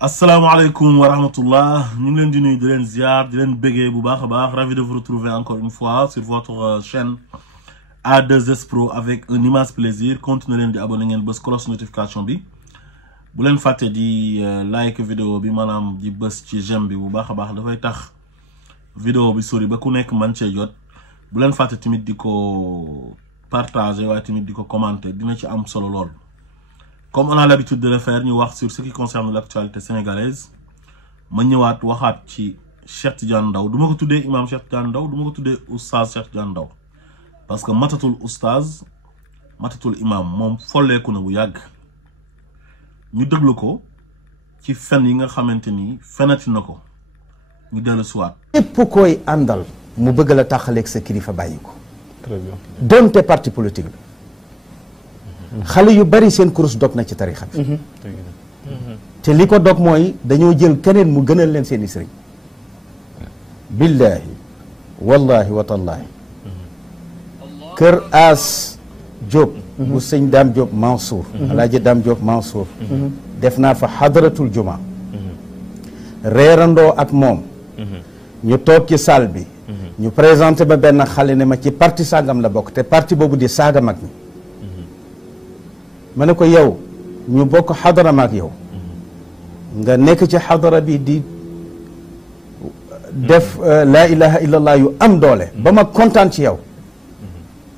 asalaamaaleykum wa rahmatullah ñu ngi leen di nuyu di leen ziar di leen béggee bu baax a baax ravi de vous retrouver encore une fois sur votre chaîne A2S Pro avec un immense plaisir. Continuez leen di abonné ngeen bës cloche notification bi bu leen fàtte di like vidéo bi maanaam di bës ci j'aime bi bu baax a baax dafay tax vidéo bi sori ba ku nekk man cee jot bu leen fàtte tamit di ko partager waaye tamit di ko commenter dina ci am solo lool. Comme on a l'habitude de le faire, nous voir sur ce qui concerne l'actualité sénégalaise. Ma ñëwaat waxaat ci Cheikh Tidiane Ndao duma ko tuddee imam Cheikh Tidiane Ndao duma ko tuddee oustaz Cheikh Tidiane Ndao parce que matatul oustaz matatul imam moom folleeku na bu yàgg ñu déglu ko ci fen yi nga xamante ni fenati na ko ñu dellu siwaat képp koy àndal mu bëgg la taxaleeg sa kilifa bàyyi ko. Très bien. Donte parti politique la. xale yu bari seen kurus dog na ci tarixa bi te li ko dog mooy dañoo jël keneen mu gënal leen seeni sëriñ billahi wallahi wa tallahi kër As Diop bu sëñ Dame Diop Mansour alaaji Dame Diop Mansour def naa fa xadratul juma reerandoo ak moom ñu toog ci salle bi ñu présenté ba benn xale ne ma ci parti sàngam la bokk te parti boobu di saaga mag ñi ma ne ko yow ñu bokk xadara maak yow nga nekk ci xadara bi di def laa ilaha illallah yu am doole ba ma kontaan ci yow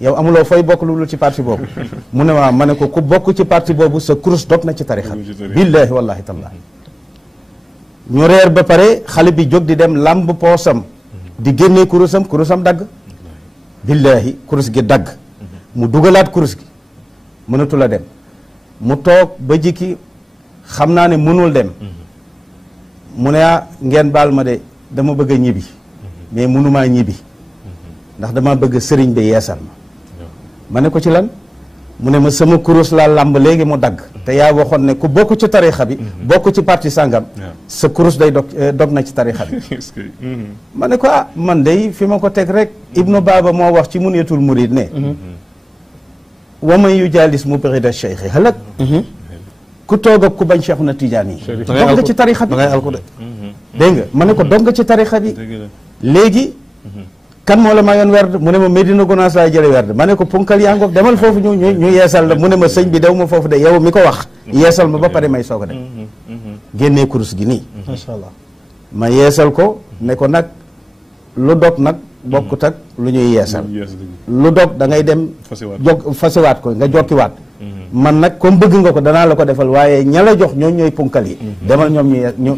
yow amuloo fooy bokk lu ci parti boobu mu ne ma ne ko ku bokk ci parti boobu sa kurus dog na ci tarixa billahi wallahi tallahi ñu reer ba pare xale bi jóg di dem lamb poosam di génnee kurusam dagg billahi kurus gi dagg mu dugalaat kurus gi mënatu la dem mu toog ba jikki xam naa ne mënul dem mu ne ngeen baal ma de dama bëgg a ñibbi mais mënumaa ñibbi ndax dama bëgg sëriñ bi yeesal ma ne ko ci lan mu ne ma sama kurus laa làmb léegi mu dagg te yaa waxoon ne ku bokk ci tarixa bi bokk ci parti sàngam sa kurus day dog na ci tarixa bi ma ne ko man day fi ma ko teg rek Ibnu Baaba moo wax ci Munyatul Murid ne wa man yujaalis mubrida cheikh halak ku toog ak ku bañ Cheikh na Tidiane yi dog nga ci tarixa bi dégg nga ma ne ko dog nga ci tarixa bi léegi kan moo la mayoon werd mu ne ma Medina Gounass laa jële werd ma ne ko punkal yaa ngoog demal foofu ñu yeesal la mu ne ma sëñ bi dew ma foofu de yow mi ko wax yeesal ma ba pare may soog a dem génnee kurus gi nii macha allah ma yeesal ko ne ko nag lu dog nag bokkut ak lu ñuy yeesal lu dog da ngay dem fasiwaat ko nga jokkiwaat man nag comme bëgg nga ko danaa la ko defal waaye ña la jox ñoom ñooy punkal yi demal ñoom ñu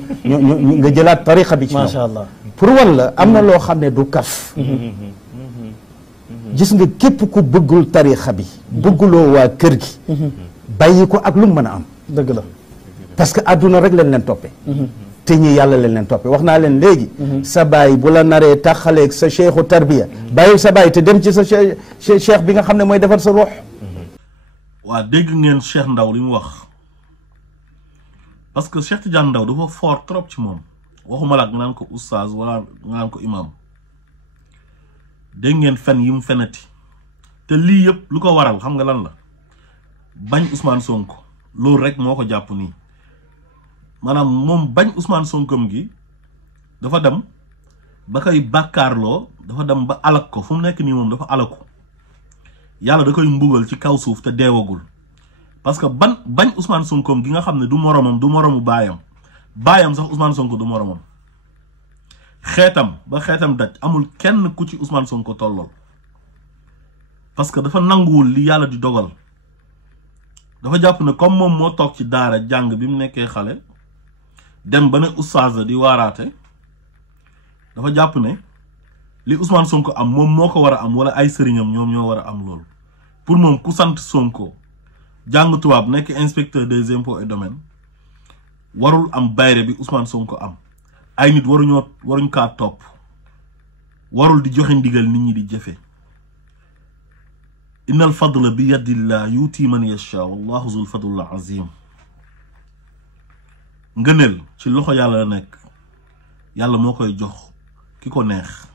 nga jëlaat tarixa bi ci ñoom macha allah pour wan la am na loo xam ne du kaf gis nga képp ku bëggul tarixa bi bëgguloo waa kër gi bàyyi ko ak lu mu mën a am dëgg la parce que adduna rek lañ leen toppee te ñi yàlla leen toppee wax naa leen léegi sa baay bu la naree taxaleeg sa cheikhu tarbiya bàyyil sa baay te dem ci sa cheikh bi nga xam ne mooy defar sa ruux waa dégg ngeen Cheikh Ndao li mu wax parce que Cheikh Tidiane Ndao dafa fort trop ci moom waxuma la nga naan ko oustaz wala nga naan ko imam dégg ngeen fen yi mu fenati te lii yëpp lu ko waral xam nga lan la bañ Ousmane Sonko loolu rek moo ko jàpp nii maanaam moom bañ Ousmane Sonkom gi dafa dem ba koy bàkkaarloo dafa dem ba alak ko fu mu nekk nii moom dafa alaku yàlla da koy mbugal ci kaw suuf te deewagul parce que bañ Ousmane Sonkom gi nga xam ne du moromu baayam sax Ousmane Sonko du moromam xeetam ba xeetam daj amul kenn ku ci Ousmane Sonko tollool parce que dafa nanguwul li yàlla di dogal dafa jàpp ne comme moom moo toog ci daara jàng bi mu nekkee xale dem ba ne oustaz di waaraate dafa jàpp ne li Ousmane Sonko am moom moo ko war a am wala ay sëriñam ñoom ñoo war a am loolu pour moom ku sant Sonko jàng tubaab nekk inspecteur des impôts et domaines warul am bayre bi Ousmane Sonko am ay nit waruñ kaa topp warul di joxe ndigal nit ñi di jëfe innal fadla bi yadillah yuuti man yasha wallahu zul fadl azim ngëneel ci loxo yàlla la nekk yàlla moo koy jox ki ko neex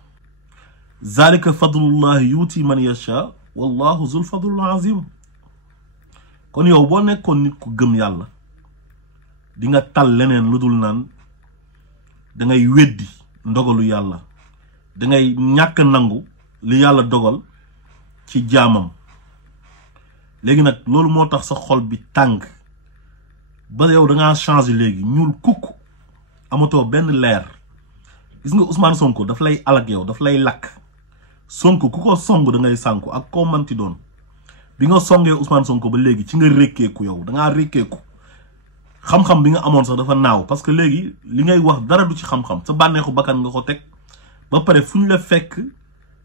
zalika fadlullahi yuuti man yasha wallahu zul fadl azim kon yow boo nekkoon nit ku gëm yàlla di nga tal leneen lu dul naan da ngay weddi ndogalu yàlla da ngay ñàkk nangu li yàlla dogal ci jaamam. léegi nag loolu moo tax sa xol bi tàng ba yow da ngaa changé léegi ñuul kukk amatoo benn leer. gis nga Ousmane Sonko daf lay alag yow daf lay lakk. Sonko ku ko song da ngay sànku ak koo manti doon bi nga songee Ousmane Sonko ba léegi ci nga rékkeeku yow da ngaa rékkeeku xam-xam bi nga amoon sax dafa naaw parce que léegi li ngay wax dara du ci xam-xam sa bànneexu bakkan nga ko teg ba pare fu ñu la fekk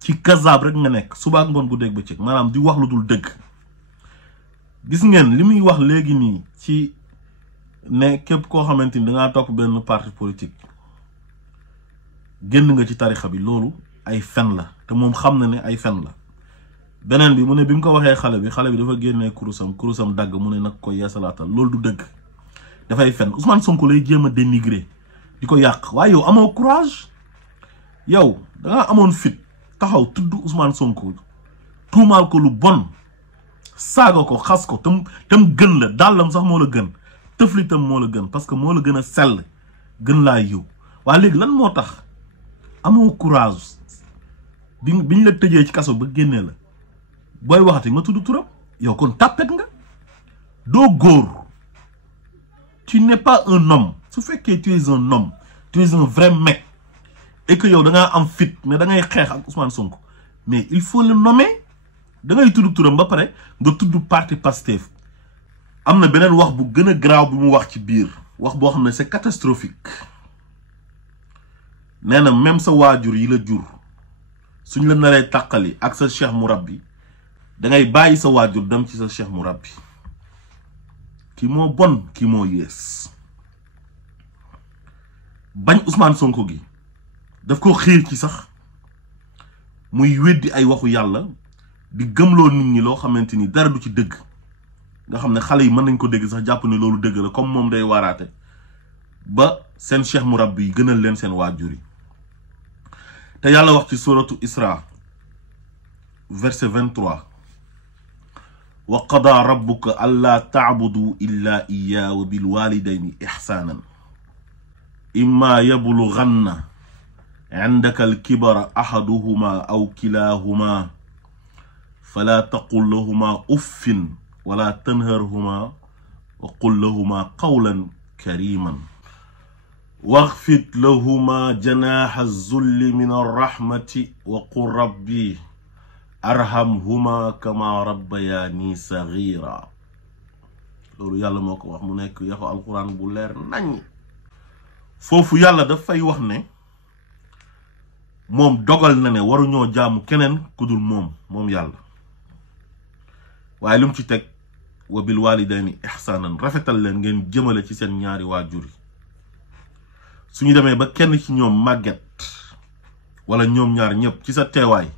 ci kazaab rek nga nekk suba ak ngoon bu dégg ba ci maanaam di wax lu dul dëgg. gis ngeen li muy wax léegi nii ci ne képp koo xamante ni dangaa topp benn parti politique génn nga ci tarixa bi loolu ay fen la te moom xam na ne ay fen la. beneen bi mu ne bi mu ko waxee xale bi dafa génnee kurusam dagg mu ne nag ko yeesalaatal loolu du dëgg dafay fen. Ousmane Sonko lay jéem a dénigrer di ko yàq waaye yow amoo courage yow dangaa amoon fit taxaw tudd Ousmane Sonko tuumaal ko lu bon saaga ko xas ko tam gën la dàllam sax moo la gën tëflitam moo la gën parce que moo la gën a sell gën laa yiw. waa léegi lan moo tax amoo courage biñ la tëjee ci kaso ba génnee la booy waxati nga tudd turam yow kon tàppet nga doo góor. tu n'es pas un homme su fekkee tu es un homme tu es un vrai mec et que yow da ngaa am fit mais da ngay xeex ak Ousmane Sonko mais il faut le nommer da ngay tudd turam ba pare nga tudd parti Pastef. am na beneen wax bu gën a garaaw bu mu wax ci biir wax boo xam ne c'est catastrophique. nee na même sa waajur yi la jur suñ la naree tàqali ak sa cheikh murabbi da ngay bàyyi sa waajur dem ci sa cheikh murabbi. kii moo bon kii moo yees. bañ Ousmane Sonko gi daf ko xiir ci sax muy weddi ay waxu yàlla di gëmloo nit ñi loo xamante ni dara du ci dëgg nga xam ne xale yi mën nañ ko dégg sax jàpp ne loolu dëgg la comme moom day waaraate ba seen cheikh murabbi yi gënal leen seen waajur yi. te yàlla wax ci suratu Isra verset 23 wa qada rabbuka alla ta'budu illa iyyahu wa bil walidayni ihsanan imma yablughanna 'indaka al-kibara ahaduhuma aw kilahuma fala taqul lahuma uffin wala tanharhuma wa qul lahuma qawlan kariman واخفض لهما جناح الذل من الرحمة وقل ربي أرحمهما كما ربياني صغيرا. loolu yàlla moo ko wax mu nekk yaxu alquran bu leer nañ foofu yàlla daf fay wax ne moom dogal na ne waruñoo jaamu keneen ku dul moom yàlla waaye lu mu ci teg wa bil walidayni ihsanan rafetal leen ngeen jëmale ci seen ñaari waajur yi. suñu demee ba kenn ci ñoom màgget wala ñoom ñaar ñëpp ci sa teewaay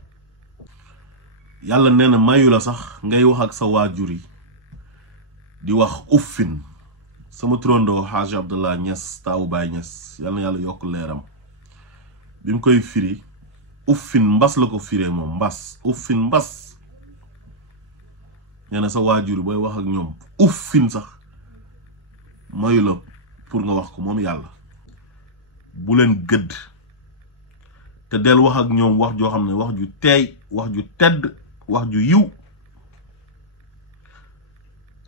yàlla nee na mayu la sax ngay wax ak sa waajur yi di wax uffin. sama turandoo Haji Abdallah Niass taawu Baay Niass yàlla na yàlla yokk leeram bi mu koy firi uffin mbas la ko firee moom mbas uffin mbas. nee na sa waajur yi booy wax ak ñoom uffin sax mayu la pour nga wax ko moom yàlla. bu leen gëdd te del wax ak ñoom wax joo xam ne wax ju teey wax ju tedd wax ju yiw.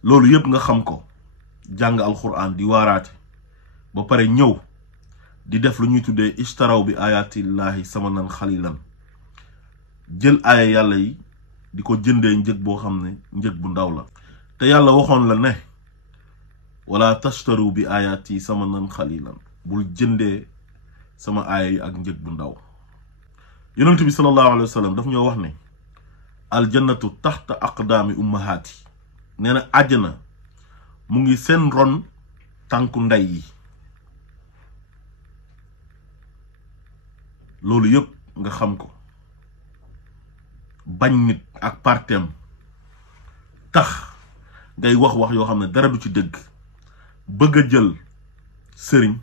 loolu yëpp nga xam ko jàng alquran di waaraate ba pare ñëw di def lu ñuy tuddee ishtaraw bi ayatillahi samanan xalilan jël aaya yàlla yi di ko jëndee njëg boo xam ne njëg bu ndaw la. te yàlla waxoon la ne wala tashtaru bi ayati samanan xalilan bul jëndee sama aaya yi ak njëg bu ndaw. yonent bi sallallahu alayhi wa sallam daf ñoo wax ne aljannatu taxta aqdaami ummahaati nee na àjjana mu ngi seen ron tànku ndey yi. loolu yëpp nga xam ko bañ nit ak partem tax ngay wax yoo xam ne dara du ci dëgg bëgg a jël sëriñ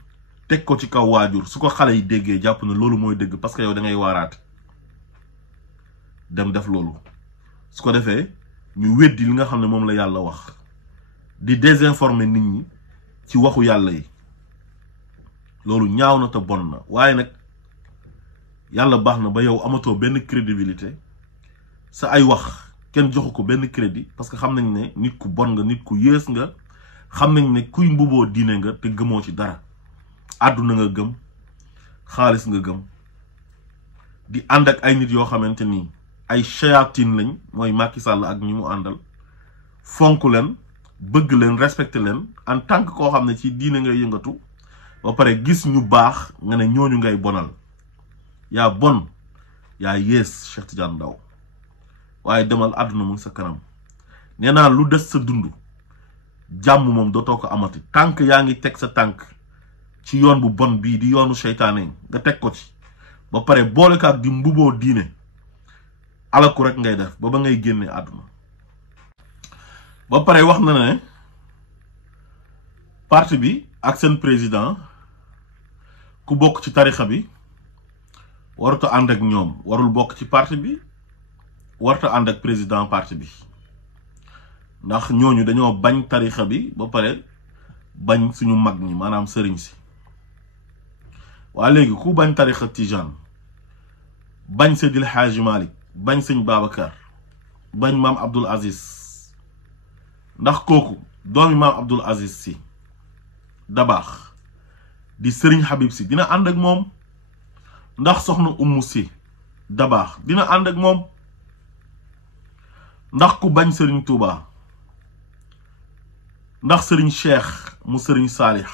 teg ko ci kaw waajur su ko xale yi déggee jàpp ne loolu mooy dëgg parce que yow da ngay waaraate dem def loolu su ko defee ñu weddi li nga xam ne moom la yàlla wax di désinformer nit ñi ci waxu yàlla yi loolu ñaaw na te bon na waaye nag yàlla baax na ba yow amatoo benn crédibilité sa ay wax kenn joxu ko benn crédit parce que xam nañ ne nit ku bon nga nit ku yées nga xam nañ ne kuy mbuboo diine nga te gëmoo ci dara àdduna nga gëm xaalis nga gëm di ànd ak ay nit yoo xamante ni ay shayatin lañ mooy Macky Sall ak ñi mu àndal fonk leen bëgg leen respecté leen en tant que koo xam ne ci diine ngay yëngatu ba pare gis ñu baax nga ne ñooñu ngay bonal yaa bon yaa yées Cheikh Tidiane Ndao waaye demal àdduna mu sa kanam nee naa lu des sa dund jàmm moom dootoo ko amati tànk yaa ngi teg sa tànk ci yoon bu bon bii di yoonu seytaane nga teg ko ci ba pare boole ko ak di mbuboo diine alaku rek ngay def ba ngay génne àdduna ba pare wax na ne parti bi ak seen président ku bokk ci tarixa bi waruta ànd ak ñoom warul bokk ci parti bi warta ànd ak président parti bi ndax ñooñu dañoo bañ tarixa bi ba pare bañ suñu mag ñi maanaam sëriñ si waa léegi ku bañ tarixa Tijaan bañ Seydil Hadji Malick bañ sëñ Babacar bañ maam Abdoul Aziz ndax kooku doomi maam Abdoul Aziz si Dabaax di sëriñ Habib si dina ànd ak moom ndax soxna Umu si Dabaax dina ànd ak moom ndax ku bañ sëriñ Touba ndax sëriñ Cheikh mu sëriñ Saalix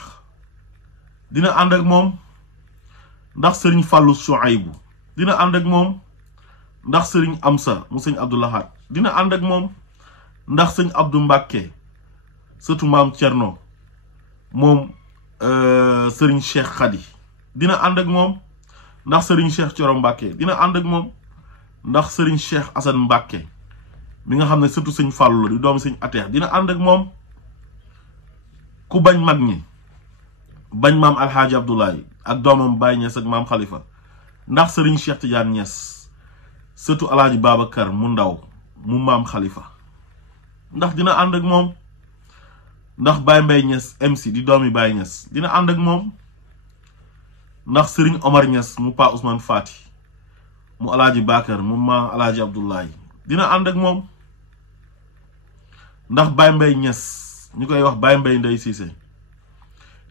dina ànd ak moom ndax sëriñ Fallou Chouaïbou dina ànd ak moom ndax sëriñ Amsa mu sëñ Abdou Lahad dina ànd ak moom ndax sëñ Abdou Mbàkke sëtu maam Cerno moom sëriñ Cheikh Khady dina ànd ak moom ndax sëriñ Cheikh Coro Mbàkke dina ànd ak moom ndax sëriñ Cheikh Assane Mbàkke mi nga xam ne sëtu sëñ Fallou la di doomi sëñ Ateex dina ànd ak moom ku bañ mag ñi bañ maam Alxaaji Abdoulaye ak doomam Baye Niass ak maam Khalifa ndax sëriñ Cheikh Tidiane Niass sëtu Alaaji Babacar mu ndaw mu maam Khalifa ndax dina ànd ak moom ndax Baye Mbaye Niass MC di doomi Baye Niass dina ànd ak moom ndax sëriñ Omar Niass mu Pa Ousmane Fati mu Alaaji Bakar mu maam Alaaji Abdoulaye dina ànd ak moom ndax Baye Mbaye Niass ñu koy wax Baye Mbaye Ndey Cissé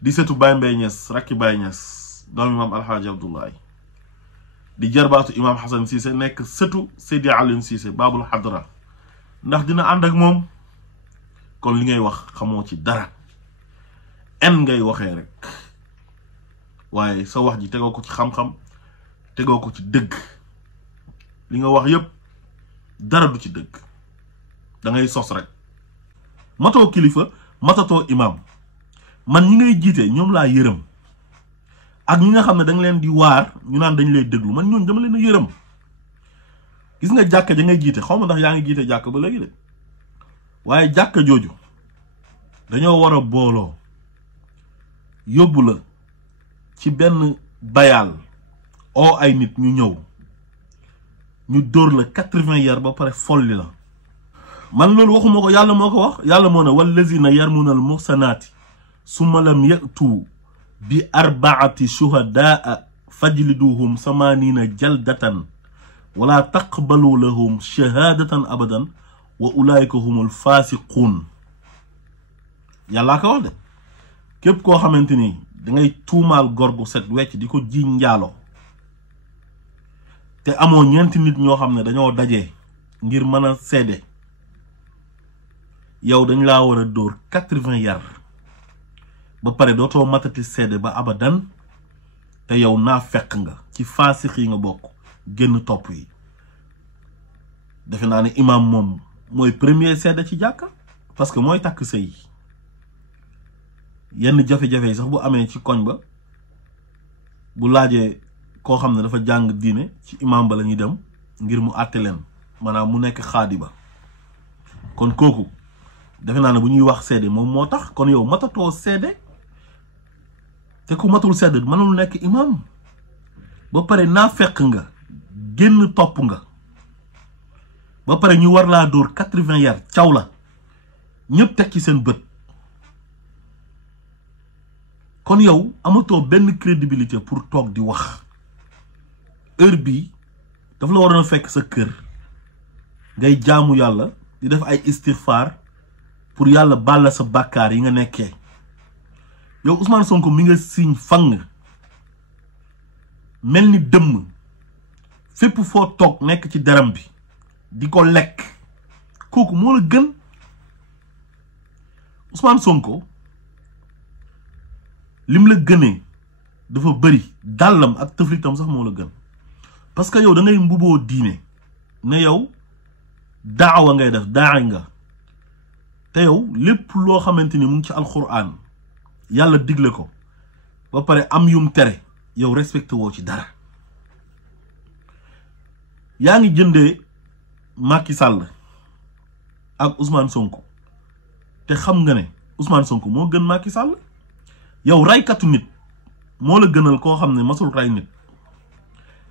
di sëtu Baye Mbaye Niass rakki Baye Niass doomi maam Alxaaji Abdoulaye di jarbaatu imam Hassan Cissé nekk sëtu Seydi Alioune Cissé Babul Hadra ndax dina ànd ak moom kon li ngay wax xamoo ci dara en ngay waxee rek waaye sa wax ji tegoo ko ci xam-xam tegoo ko ci dëgg li nga wax yépp dara du ci dëgg da ngay sos rek matoo kilifa matatoo imam man ñi ngay jiite ñoom laa yërëm ak ñi nga xam ne da nga leen di waar ñu naan dañ lay déglu man ñoom dama leen a yërëm gis nga jàkka ja ngay jiite xaw ma ndax yaa ngi jiite jàkka ba léegi de waaye jàkka jooju dañoo war a booloo yóbbu la ci benn bayaal oo ay nit ñu ñëw ñu dóor la 80 yar ba pare folli la man loolu waxuma ko yàlla moo ko wax yàlla moo ne wallazina yarmuna al muhsanaati summa lam yatu bi arbaati shuhadaa fajliduhum 80 jaldatan wala taqbalu lahum shahadatan abadan wa ulaika humul fasiqun yàllaa ko wax de képp koo xamante ni dangay tuumaal góor gu set wecc di ko jiiñ njaaloo te amoo ñeenti nit ñoo xam ne dañoo daje ngir mën a seede yow dañ laa war a dóor 80 yar ba pare dootoo matati seede ba abadan te yow naa fekk nga ci faasix yi nga bokk génn topp yi defe naa ne imam moom mooy premier seede ci jàkka parce que mooy takk sëy yenn jafe-jafe yi sax bu amee ci koñ ba bu laajee koo xam ne dafa jàng diine ci imam ba la ñuy dem ngir mu àtte leen maanaam mu nekk xaadi ba kon kooku defe naa ne bu ñuy wax seede moom moo tax kon yow matatoo seede te ku matul seede mënul nekk imam ba pare naa fekk nga génn topp nga ba pare ñu war laa dóor 80 yar caw la ñëpp teg ci seen bët kon yow amatoo benn crédibilité pour toog di wax heure bii daf la waroon a fekk sa kër ngay jaamu yàlla di def ay istighfar pour yàlla baal sa bàkkaar yi nga nekkee yow Ousmane Sonko mi nga siñ fang mel ni dëmm fépp foo toog nekk ci deram bi di ko lekk kooku moo la gën Ousmane Sonko lim la gënee dafa bëri dàllam ak tëflitam sax moo la gën parce que yow da ngay mbuboo diine ne yow daawa ngay def daa nga te yow lépp loo xamante ni mu ngi ci alquran yàlla digle ko ba pare am yum tere yow respecté woo ci dara yaa ngi jëndee Macky Sall ak Ousmane Sonko te xam nga ne Ousmane Sonko moo gën Macky Sall yow raykatu nit moo la gënal koo xam ne masul ray nit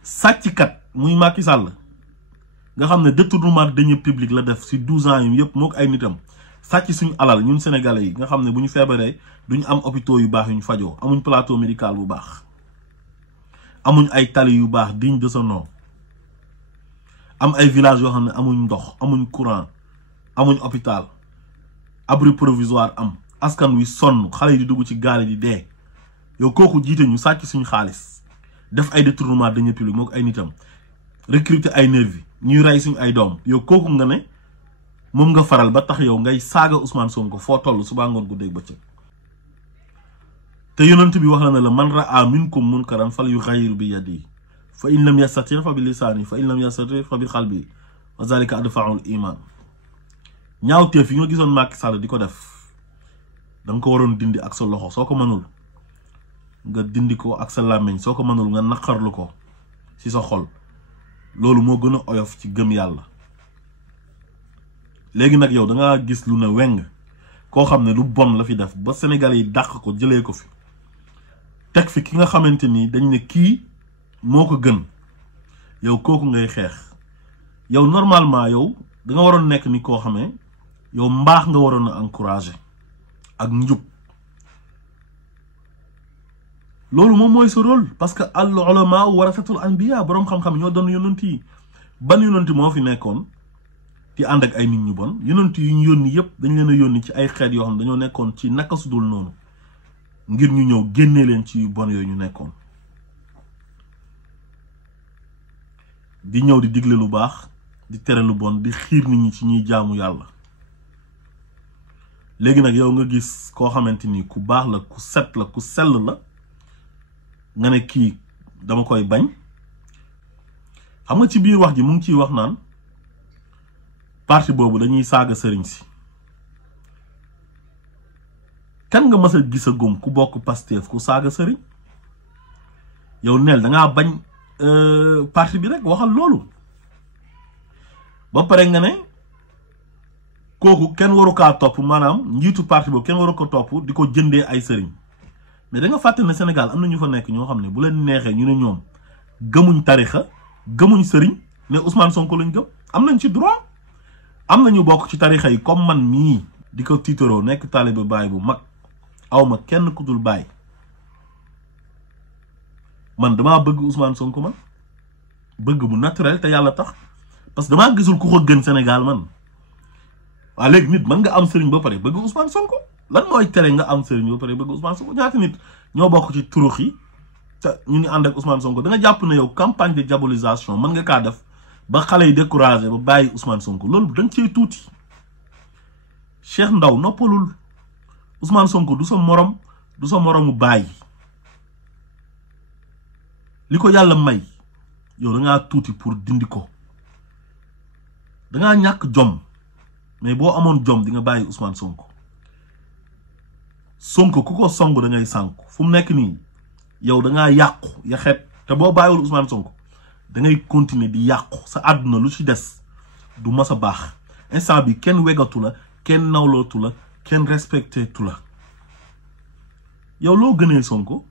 sàcckat muy Macky Sall nga xam ne détournement de deniers publics la def ci 12 ans yi yëpp moo ko ay nitam sàcc suñu alal ñun sénégalais yi nga xam ne bu ñu feebaree duñu am hôpitaux yu baax yu ñu fajoo amuñ plateau médical bu baax amuñ ay tali yu baax digne de son nom am ay villages yoo xam ne amuñ ndox amuñ courant amuñ hôpital abri provisoire am askan wi sonn xale yi di dugg ci gaale di dee yow kooku jiite ñu sàcc suñu xaalis def ay détournement de deniers publics moo ko ay nitam recruter ay nervi ñuy rey suñu ay doom yow kooku nga ne moom nga faral ba tax yow ngay saaga Ousmane Sonko foo toll suba ngoon guddeeg bëccëg te yonent bi wax na la man raa minkum munkaran fal yughayyir bi yadihi fa in lam yastati fa bi lisaani fa in lam yastati fa bi qalbi wa zalika adfa'ul iman ñaawteef yi nga gisoon Macky Sall di ko def da nga ko waroon dindi ak sa loxo soo ko mënul nga dindi ko ak sa làmmiñ soo ko mënul nga naqarlu ko ci sa xol loolu moo gën a oyof ci gëm yàlla léegi nag yow da nga gis lu ne weng koo xam ne lu bon la fi def ba Sénégal yi dàq ko jëlee ko fi teg fi ki nga xamante ni dañ ne kii moo ko gën yow kooku ngay xeex yow normalement yow da nga waroon nekk ni koo xamee yow mbaax nga waroon a encourager ak njub loolu moom mooy sa rôle parce que al ulama warasatul anbiya boroom xam-xam ñoo doon yonent yi ban yonent moo fi nekkoon di ànd ak ay nit ñu bon yonent yi ñu yónni yëpp dañ leen a yónni ci ay xeet yoo xam dañoo nekkoon ci naka su dul noonu ngir ñu ñëw génnee leen ci yu bon yooyu ñu nekkoon di ñëw di digle lu baax di tere lu bon di xiir nit ñi ci ñuy jaamu yàlla léegi nag yow nga gis koo xamante ni ku baax la ku set la ku sell la nga ne kii dama koy bañ xam nga ci biir wax ji mu ngi ciy wax naan parti boobu dañuy saaga sëriñ si kan nga mës a gis a gum ku bokk Pastef ku saaga sëriñ yow neel da ngaa bañ parti bi rek waxal loolu ba pare nga ne kooku kenn waru kaa topp maanaam njiitu parti boobu kenn waru ko topp di ko jëndee ay sëriñ mais da nga fàtte ne Sénégal am na ñu fa nekk ñoo xam ne bu leen neexee ñu ne ñoom gëmuñ tarixa gëmuñ sëriñ ne Ousmane Sonko lañ gëm am nañ ci droit am na ñu bokk ci tarixa yi comme man mii di ko tiitaroo nekk taalibe baay bu mag awma kenn ku dul baay man damaa bëgg Ousmane Sonko man bëgg bu naturel te yàlla tax parce que damaa gisul ku ko gën Sénégal man waa léegi nit mën nga am sëriñ ba pare bëgg Ousmane Sonko lan mooy tere nga am sëriñ ba pare bëgg Ousmane Sonko ñaata nit ñoo bokk ci turux yi te ñu ngi ànd ak Ousmane Sonko da nga jàpp ne yow campagne de diabolisation mën nga kaa def ba xale yi découragé ba bàyyi Ousmane Sonko loolu da nga cee tuuti Cheikh Ndaw noppalul Ousmane Sonko du sa moromu bàyyi li ko yàlla may yow da ngaa tuuti pour dindi ko da ngaa ñàkk jom mais boo amoon jom di nga bàyyi Ousmane Sonko ku ko song da ngay sànku fu mu nekk nii yow da ngaa yàqu yaxet te boo bàyyiwul Ousmane Sonko da ngay continuer di yàqu sa àdduna lu ci des du mas a baax instant bi kenn wegatu la kenn nawlootu la kenn respecté tu la yow loo gënee Sonko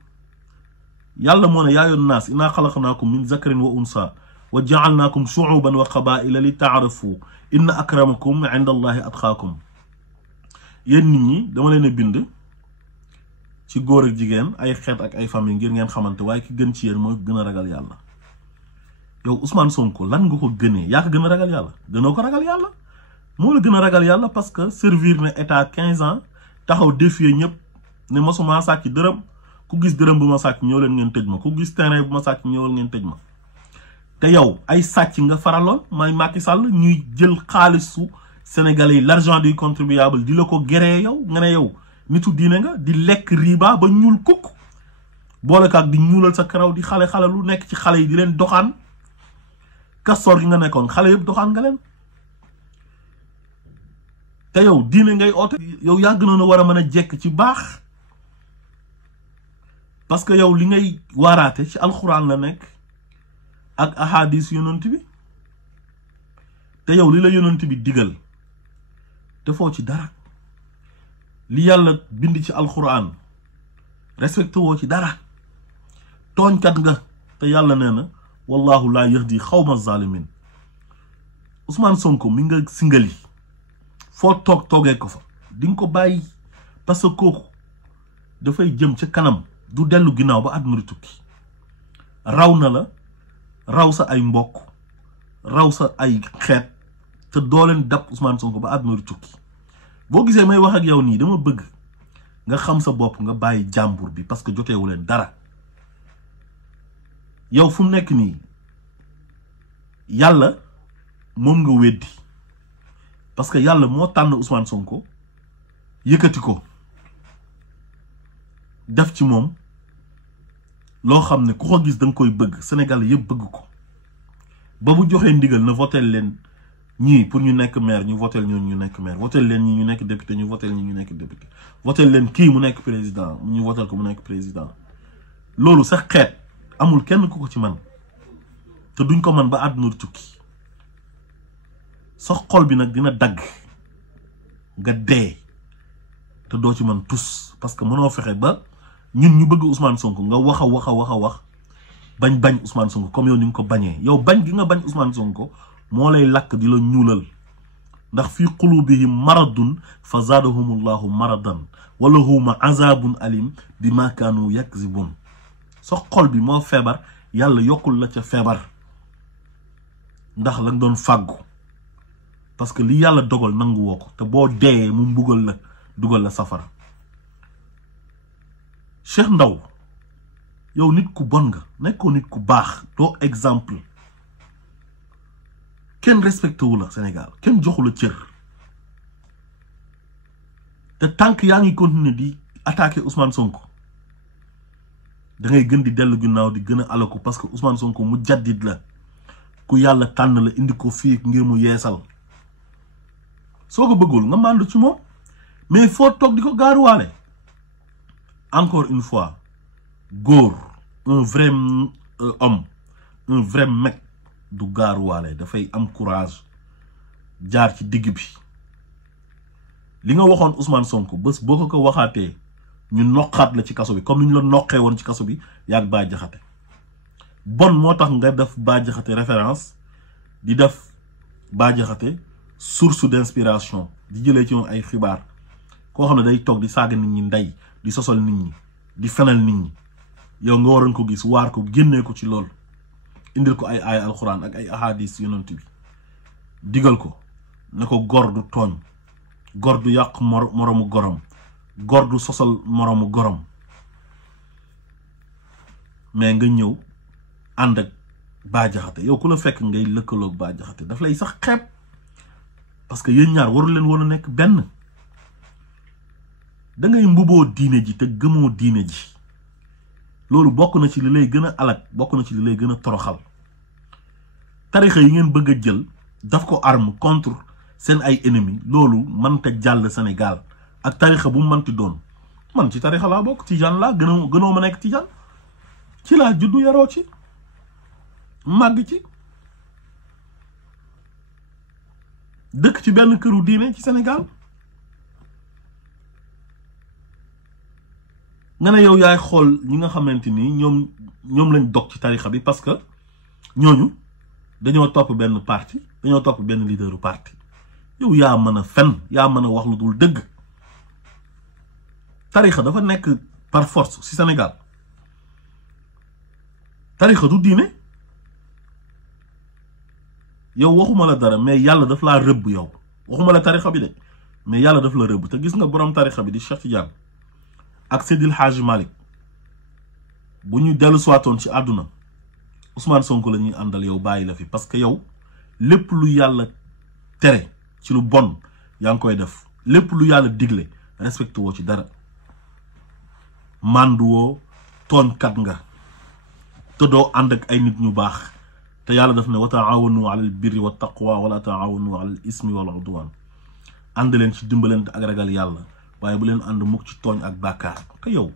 yàlla moo ne yaa ayyuhan naas innaa xalaqnaakum min zakarin wa unsa wa ja'alnaakum shu'uban wa qabaa'ila li ta'arafu inna akramakum inda allahi atqaakum yéen nit ñi dama leen a bind ci góor ak jigéen ay xeet ak ay famille ngir ngeen xamante waaye ki gën ci yéen mooy gën a ragal yàlla. yow Ousmane Sonko lan nga ko gënee yaa ko gën a ragal yàlla gënoo ko ragal yàlla moo la gën a ragal yàlla parce que servir na état 15 ans taxaw défier ñëpp ne mosuma sàcc dërëm ku gis dërëm bu ma sàcc ñëw leen ngeen tëj ma ku gis terrain bu ma sàcc ñëwal ngeen tëj ma. te yow ay sàcc nga faraloon may Macky Sall ñuy jël xaalisu Sénégalais yi l'argent du contribuable di la ko géree yow nga ne yow nitu diine nga di lekk riba ba ñuul kukk boole kaak di ñuulal sa karaw di xale lu nekk ci xale yi di leen doxaan kastoor gi nga nekkoon xale yëpp doxaan nga leen. te yow diine ngay oote yow yaa gënoon a war a mën a jekk ci baax parce que yow li ngay waaraate ci alxuraan la nekk ak ahadis yonent bi te yow li la yonent bi digal defoo ci dara li yàlla bind ci alxuraan respecté woo ci dara tooñkat nga te yàlla nee na wallahu laa yahdi xawma zalimin. Ousmane Sonko mi nga singali foo toogee ko fa di nga ko bàyyi parce que kooku dafay jëm ca kanam du dellu ginnaaw ba àdduna di tukki raw na la raw sa ay mbokk raw sa ay xeet te doo leen dab Ousmane Sonko ba àdduna di tukki. boo gisee may wax ak yow nii dama bëgg nga xam sa bopp nga bàyyi jàmbur bi parce que joteewu leen dara. yow fu mu nekk nii yàlla moom nga weddi parce que yàlla moo tànn Ousmane Sonko yëkkati ko def ci moom loo xam ne ku ko gis da nga koy bëgg Sénégal yëpp bëgg ko ba bu joxee ndigal na votel leen ñii pour ñu nekk maire ñu votel ñooñu ñu nekk maire votel leen ñi ñu nekk député ñu votel ñi ñu nekk député votel leen kii mu nekk président ñu votel ko mu nekk président. loolu sax xeet amul kenn ku ko ci man te duñ ko man ba àdduna tukki sa xol bi nag dina dagg nga dee te doo ci man tus parce que mënoo fexe ba ñun ñu bëgg Ousmane Sonko nga wax a wax bañ Ousmane Sonko comme yow ni nga ko bañee yow bañ gi nga bañ Ousmane Sonko moo lay lakk di la ñuulal ndax fii qulubihim maradun fa zaadahumullahu maradan wala huma azabun alim bima kaanu yakzibun. sa xol bi moo feebar yàlla yokkul la ca feebar ndax la nga doon fàggu parce que li yàlla dogal nangu woo ko te boo dee mu mbugal la dugal la safara. Cheikh Ndaw yow nit ku bon nga nekkoo nit ku baax doo exemple kenn respecté wu la Sénégal kenn joxu la cër te tànk yaa ngi continuer di attaquer Ousmane Sonko da ngay gën di dellu ginnaaw di gën a alaku parce que Ousmane Sonko mu jaddit la ku yàlla tànn la indi ko fii ngir mu yeesal soo ko bëggul nga màndu ci moom mais foo toog di ko gaaruwaale. Encore une fois góor un vrai homme un vrai mec du gaaruwaale dafay am courage jaar ci digg bi li nga waxoon Ousmane Sonko bés boo ko waxaatee ñu noqaat la ci kaso bi comme ni ñu la noqee woon ci kaso bi yaag Bah Diakhaté bon moo tax nga def Bah Diakhaté référence di def Bah Diakhaté source d'inspiration di jëlee ci moom ay xibaar koo xam ne day toog di saaga nit ñi ndey di sosol nit ñi di fenal nit ñi yow nga waroon ko gis waar ko génnee ko ci loolu indil ko ay aaya alxuraan ak ay ahadis yonent bi digal ko ne ko gor du tooñ gor du yàq moromu gorom gor du sosal moromu gorom mais nga ñëw ànd ak Bah Diakhaté yow ku la fekk ngay lëkkaloog Bah Diakhaté daf lay sax xeeb parce que yéen ñaar waru leen woon a nekk benn da ngay mbuboo diine ji te gëmoo diine ji loolu bokk na ci li lay gën a alak bokk na ci li lay gën a toroxal tarixa yi ngeen bëgg a jël daf ko arme contre seen ay ennemis loolu mënta jàll Sénégal ak tarixa bu mu mënti doon man ci tarixa laa bokk tijaan laa gënoo ma nekk tijaan ci laa juddu yaroo ci màgg ci dëkk ci benn këru diine ci Sénégal nga ne yow yaay xool ñi nga xamante ni ñoom lañ dog ci tarixa bi parce que ñooñu dañoo topp benn parti dañoo topp benn leaderu parti yow yaa mën a fen yaa mën a wax lu dul dëgg tarixa dafa nekk par force si Sénégal tarixa du diine yow waxuma la dara mais yàlla daf laa rëbb yow waxuma la tarixa bi de mais yàlla daf la rëbb te gis nga borom tarixa bi di Cheikh Tidiane ak Seydil Hadji Malick bu ñu dellu siwaatoon ci àdduna Ousmane Sonko la ñuy àndal yow bàyyi la fi parce que yow lépp lu yàlla tere ci lu bon yaa ngi koy def lépp lu yàlla digle respecté woo ci dara mànduwoo tooñkat nga te doo ànd ak ay nit ñu baax te yàlla daf ne wa taawanu alal birri wa taqwa wala taawanu alal ismi wal udwan ànd leen ci dimbalante ak ragal yàlla waaye bu leen ànd mukk ci tooñ ak bàkkaar te yow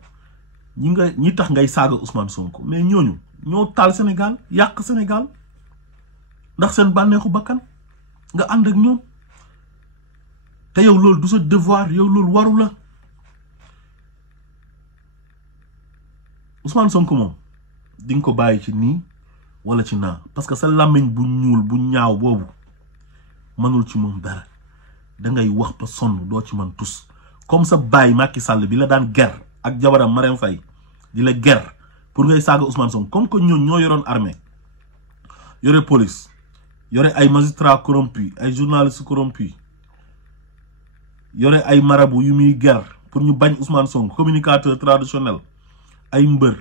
ñi tax ngay saaga Ousmane Sonko mais ñooñu ñoo taal Sénégal yàq Sénégal ndax seen bànneexu bakkan nga ànd ak ñoom te yow loolu du sa devoir yow loolu waru la Ousmane Sonko moom di nga ko bàyyi ci nii wala ci naa parce que sa làmmiñ bu ñuul bu ñaaw boobu mënul ci moom dara dangay wax ba sonn doo ci man tus comme sa baay Macky Sall bi la daan ger ak jabaram Marème Faye di la ger pour ngay saaga Ousmane Sonko comme que ñoo yoroon armée yore police yore ay magistrats corrompus ay journalistes corrompus yore ay marabu yu muy ger pour ñu bañ Ousmane Sonko communicateur traditionnel ay mbër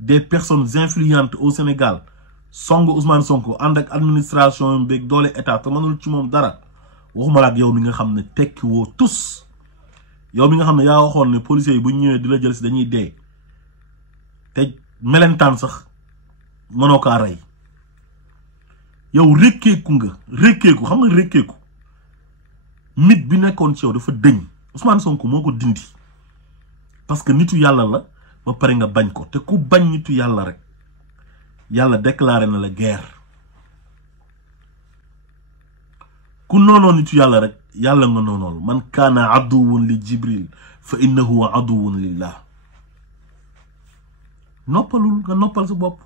des personnes influentes au Sénégal song Ousmane Sonko ànd ak administration beeg doole état te mënul ci moom dara waxuma la ak yow mi nga xam ne tekki woo tus yow mi nga xam ne yaa waxoon ne policiers yi bu ñu ñëwee di la jël si dañuy dee te melentaan sax mënoo kaa rey yow rékkeeku nga rékkeeku xam nga rékkeeku mit bi nekkoon ci yow dafa dëñ Ousmane Sonko moo ko dindi parce que nitu yàlla la ba pare nga bañ ko te ku bañ nitu yàlla rek yàlla déclaré na la guerre ku noonoo nitu yàlla rek yàlla nga noonool man kaana aduwun li Jibril fa innahu aduwun lillah noppalul nga noppal sa bopp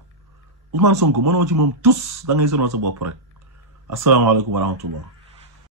Ousmane Sonko mënoo ci moom tus da ngay sonal sa bopp rek asalaamaaleykum wa rahmatullah